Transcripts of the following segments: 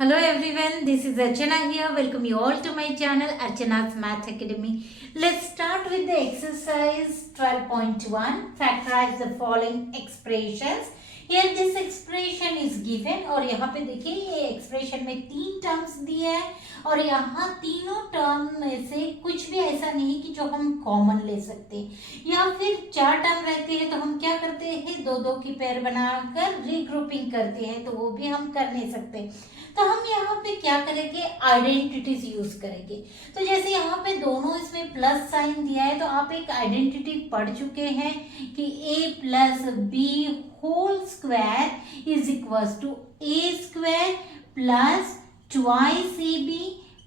Hello everyone, this is Archana here. Welcome you all to my channel Archana's Math Academy. Let's start with the exercise 12.1. Factorize the following expressions. Here this expression is given और यहाँ पे देखिए ये expression में 3 terms दिए हैं और यहाँ तीनों term में से कुछ भी ऐसा नहीं कि जो हम common ले सकते हैं या फिर 4 term रहते हैं तो हम क्या करते हैं दो दो की पेयर बनाकर regrouping करते हैं तो वो भी हम कर नहीं सकते। तो हम यहाँ पे क्या करेंगे आइडेंटिटीज यूज करेंगे। तो जैसे यहाँ पे दोनों इसमें प्लस साइन दिया है तो आप एक आइडेंटिटी पढ़ चुके हैं कि a plus b whole square is equal to a square plus twice a b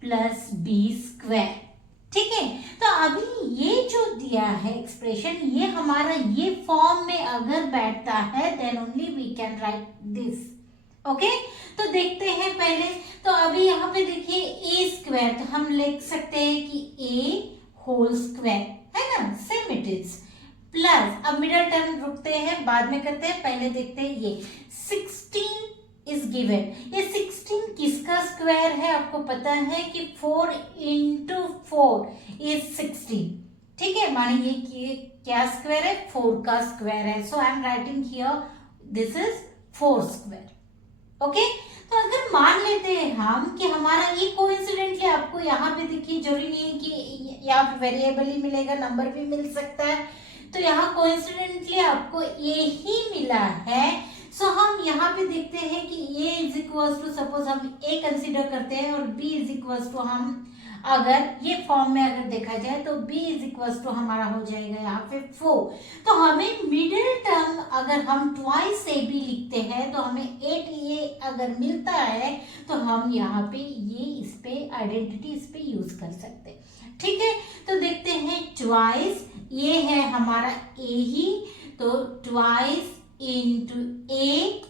plus b square. ठीक है, तो अभी ये जो दिया है एक्सप्रेशन ये हमारा ये फॉर्म में अगर बैठता है then only we can write this. Okay तो देखते हैं पहले। तो अभी यहाँ पे देखिए ए स्क्वायर तो हम लिख सकते हैं कि ए होल स्क्वायर है ना, सेम इट इज प्लस अब मिडिल टर्म रुकते हैं बाद में करते हैं, पहले देखते हैं ये 16 इज गिवन। ये 16 किसका स्क्वायर है आपको पता है कि 4 इंटू 4 इज 16। ठीक है, माने ये क्या स्क्वायर है 4 का स्क्वायर है। So I am writing here this is 4 square. Okay तो अगर मान लेते हैं हम कि हमारा ये कोइंसिडेंटली आपको यहाँ पे देखिए जरूरी नहीं है कि यहाँ पे वेरिएबल ही मिलेगा, नंबर भी मिल सकता है। तो यहाँ कोइंसिडेंटली आपको ये ही मिला है। सो हम यहाँ पे देखते हैं कि a is equal to suppose हम a कंसिडर करते हैं और b इज इक्वल टू हम अगर ये फॉर्म में अगर देखा जाए तो b इज इक्वल टू हमारा हो जाएगा यहाँ पे 4। तो हमें मिडिल टर्म अगर हम ट्वाइस ए बी लिखते हैं तो हमें 8a अगर मिलता है तो हम यहाँ पे ये इस पे आइडेंटिटी इस पे यूज कर सकते हैं। ठीक है, तो देखते हैं ट्वाइस ये है हमारा a ही, तो twice into a,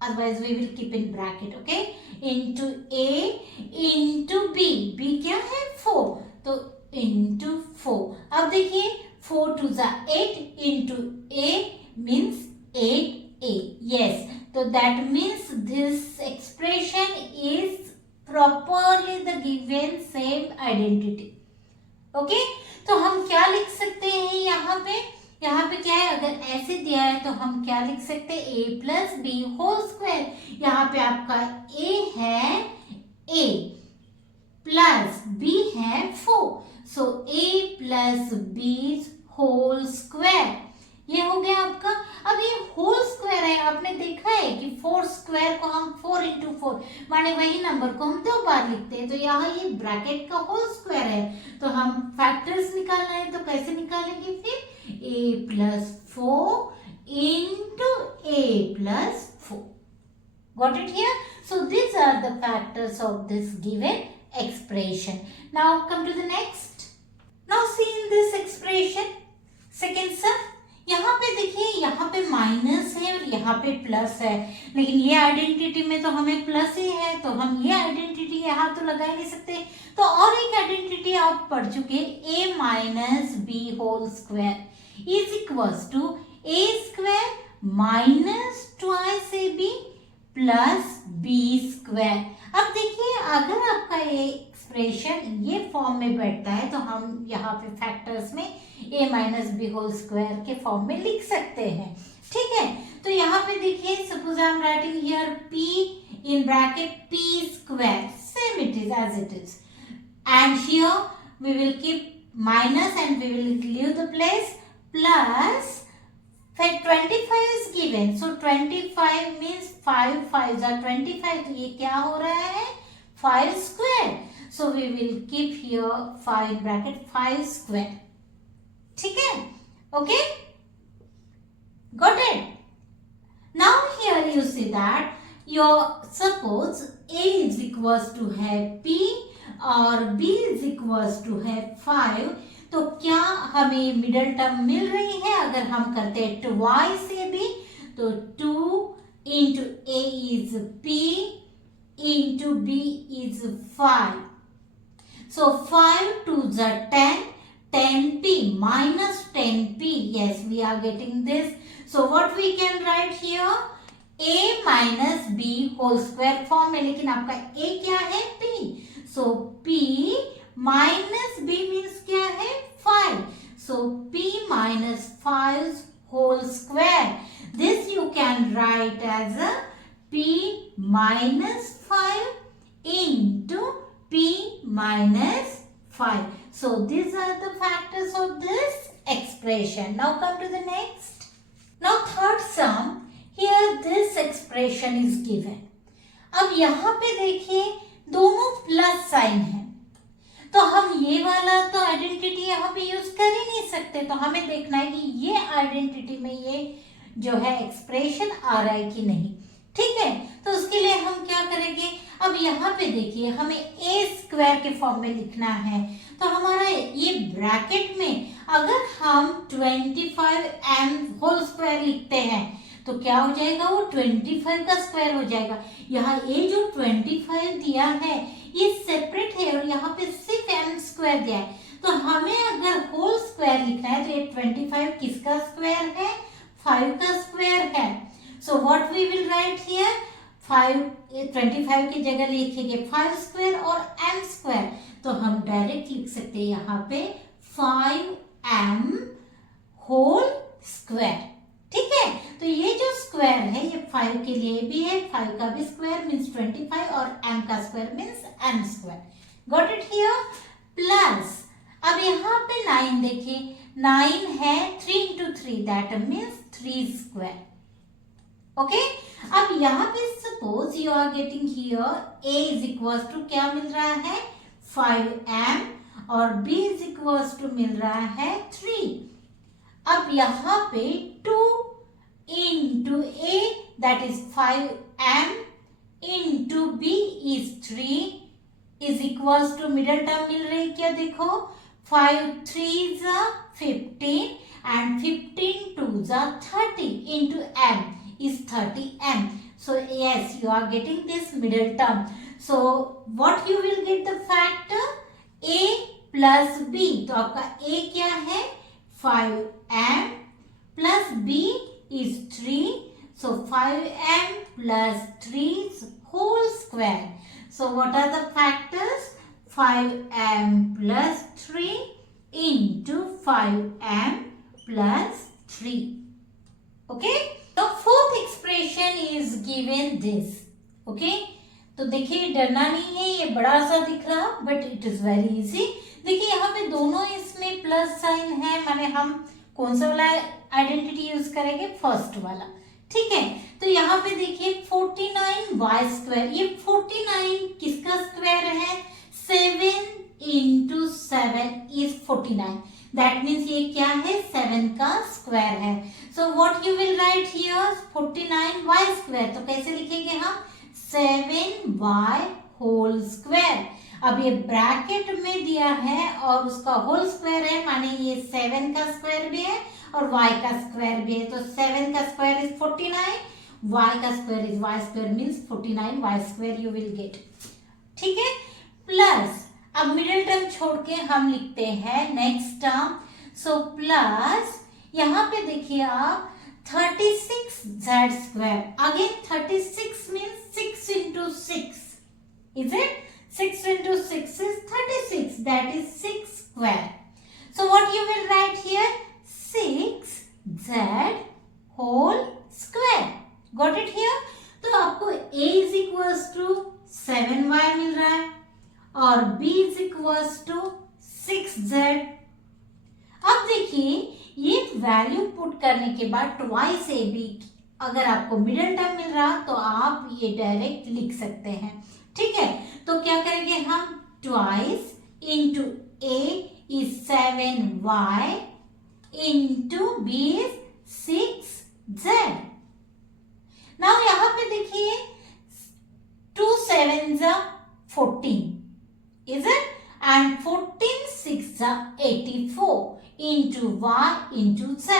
otherwise we will keep in bracket, okay, into a into b, b क्या है 4 तो into 4। अब देखिए 4 to the 8 into a means 8a, yes, तो that means this expression is properly the given same identity। okay, तो हम क्या लिख सकते हैं यहाँ पे क्या है अगर ऐसे दिया है तो हम क्या लिख सकते हैं a plus b whole square. यहाँ पे आपका a है a प्लस b है 4, so a plus b whole square ये हो गया आपका। अब ये होल स्क्वायर है, आपने देखा है कि 4 स्क्वायर को हम 4 इंटू 4 माने वही नंबर को हम 2 बार लिखते हैं। तो यहाँ ये ब्रैकेट का होल स्क्वायर है तो हम फैक्टर्स निकालना है तो कैसे निकालेंगे फिर a plus 4 into a plus 4। Got it here? So these are the factors of this given expression. Now come to the next. Now see in this expression, second sum, यहाँ पे देखिए यहाँ पे माइनस है और यहाँ पे प्लस है, लेकिन ये आइडेंटिटी में तो हमें प्लस ही है तो हम ये आइडेंटिटी यहाँ तो लगा ही नहीं सकते। तो और एक आइडेंटिटी आप पढ़ चुके a minus b whole square is equals to a square minus twice a b plus b square. अब देखिए अगर आपका ये एक्सप्रेशन ये फॉर्म में बैठता है तो हम यहाँ पे फैक्टर्स में a minus b whole square के फॉर्म में लिख सकते हैं। ठीक है, तो यहाँ पे देखिए suppose I am writing here p in bracket p square, same it is as it is, and here we will keep minus and we will leave the place plus 25 is given, so 25 means 5 5s are 25, तो ये क्या हो रहा है 5 square, so we will keep here 5 bracket 5 square। ठीक है, okay, got it? Now here you see that your suppose a is equals to है p और b is equals to है 5, तो क्या हमें मिडिल टर्म मिल रही है अगर हम करते हैं ट्वाइस ए बी तो 2 into a is p into b is 5, so 5 to the 10 10p minus 10p, yes we are getting this, so what we can write here a minus b whole square form में, लेकिन आपका a क्या है p, so p minus b means क्या है 5, so p minus 5 whole square, this you can write as a p minus 5 into p minus 5. So these are the factors of this expression. Now come to the next. Now third sum, here this expression is given. अब यहाँ पे देखिए दोनों plus sign है, तो हम ये वाला तो आइडेंटिटी यहाँ पे यूज कर ही नहीं सकते, तो हमें देखना है कि ये आइडेंटिटी में ये जो है एक्सप्रेशन आ रहा है कि नहीं। ठीक है, तो उसके लिए हम क्या करेंगे, अब यहाँ पे देखिए हमें a स्क्वायर के फॉर्म में लिखना है, तो हमारा ये ब्रैकेट में अगर हम 25m होल स्क्वायर लिखते हैं तो क्या हो जाएगा, वो 25 का स्क्वायर हो जाएगा। यहाँ ये जो 25 दिया है ये सेपरेट है और यहाँ पे सिर्फ m स्क्वायर दिया है, तो हमें अगर होल स्क्वायर लिखना है तो ये 25 किसका स्क्वायर है, 5 का स्क्वायर है। So what we will write here, 25 की जगह लिखेंगे 5 स्क्वायर और m स्क्वायर, तो हम डायरेक्ट लिख सकते हैं यहाँ पे 5m होल स्क्वायर। ठीक है, तो ये जो स्क्वायर है ये 5 के लिए भी है, 5 का भी स्क्वायर मीन्स 25 और m का square means m square. Got it here, plus अब यहाँ पे 9 देखिए, 9 है 3 into 3 that means 3 square. Okay, अब यहाँ पे suppose you are getting here a is equal to क्या मिल रहा है 5m और b इज इक्वल टू मिल रहा है 3। अब यहाँ पे 2 into a that is 5m into b is 3 is equal to middle term मिल रही क्या, देखो 5 3 15 and 15 2 30 into m is 30m. So yes, you are getting this middle term. So what you will get the factor a plus b. तो आपका a क्या है 5m plus b is 3. So 5m plus 3 whole square. So what are the factors? 5m plus 3 into 5m plus 3. Okay. The fourth expression is given this. Okay, तो देखिए डरना नहीं है, ये बड़ा सा दिख रहा but it is very easy. देखिए यहाँ पे दोनों इसमें प्लस साइन है, माने हम कौन सा वाला आइडेंटिटी यूज करेंगे, फर्स्ट वाला। ठीक है, तो यहाँ पे देखिए 49y स्क्वायर, ये 49 किसका स्क्वायर है, 7 into 7 is 49, दैट मीन्स ये क्या है 7 का स्क्वायर है। So what you will write here 49y square, तो कैसे लिखेंगे हम 7y होल स्क्वायर। अब ये ब्रैकेट में दिया है और उसका होल स्क्वायर है, माने ये 7 का स्क्वायर भी है और y का स्क्वायर भी है, तो 7 का स्क्वायर इज 49, y का square is y square means 49y square you will get. ठीक है, प्लस अब मिडिल टर्म छोड़ के हम लिखते हैं नेक्स्ट टर्म, सो प्लस यहाँ पे देखिए आप 36z square, again 36 means 6 into 6, is it? 6 into 6 is 36, that is 6 square. So what you will write here, 6z whole square. Got it here? तो आपको a is equals to 7y मिल रहा है और b is equals to 6z। अब देखिए ये value put करने के बाद ट्वाइस ए बी, अगर आपको मिडिल टर्म मिल रहा तो आप ये डायरेक्ट लिख सकते हैं। ठीक है, तो क्या करेंगे हम, twice into a is 7y into b is 6z। Now यहाँ पे देखिए 2 7s are 14, is it? And 14 6s are 84 into y into z.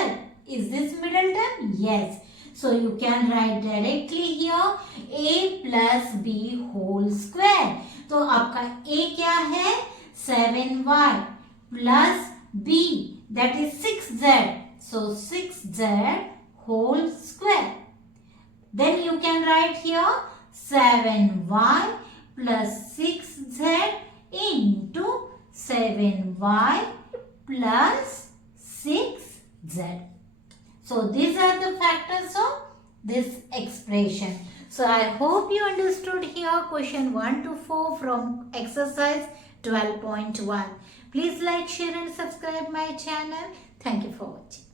Is this middle term? Yes. So you can write directly here a plus b whole square. तो आपका a क्या है 7y plus b that is 6z. So 6z whole square. Then you can write here 7y plus 6z into 7y plus 6z. So these are the factors of this expression. So I hope you understood here question 1 to 4 from exercise 12.1. Please like, share and subscribe my channel. Thank you for watching.